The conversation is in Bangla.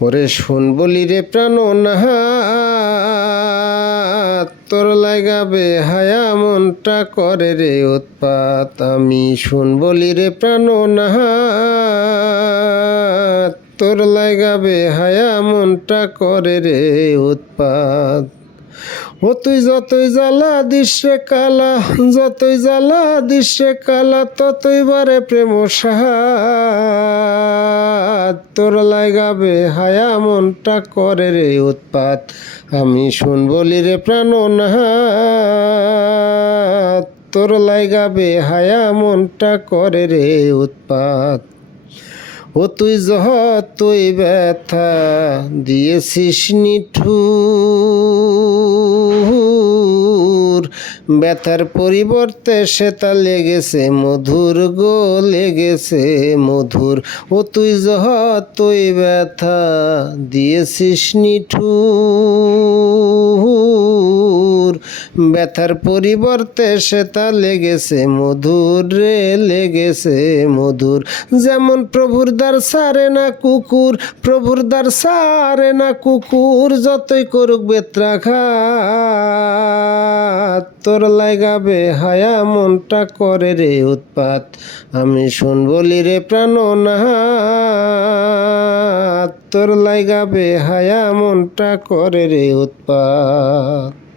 ওরে শুন বলি রে প্রাণ তোর লাগাবে হায়া মনটা করে রে উৎপাত। আমি শুন বলি রে প্রাণ তোর লাগাবে হায়া মনটা করে রে উৎপাত। ও তুই যতই জ্বালা দৃশ্যে কালা, যতই জ্বালা দৃশ্যে কালা, ততই বারে প্রেম সাহাত তোর লাগাবে হায়া মনটা করে রে উৎপাত, আমি শুন বলি রে প্রাণ তোর লাগাবে হায়া মনটা করে রে উৎপাত। ও তুই জহ তুই ব্যথা দিয়েছিস নিঠুর ব্যথার পরিবর্তে সেটা লেগেছে, মধুর গো লেগেছে, মধুর। ও তুই জহ তুই ব্যথা দিয়েছিস নিঠুর। ব্যথার পরিবর্তে সেটা লেগেছে, মধুর রে লেগেছে মধুর। যেমন প্রভুর দ্বার সারে না কুকুর, প্রভুর দ্বার সারে না কুকুর, যতই করুক বেত্রাঘাত। তোর লাগাবে হায়া, মনটা করে রে উৎপাত। আমি শুন বলি রে প্রাণ নাহাত তোর লাগাবে হায়া, মনটা করে রে উৎপাত।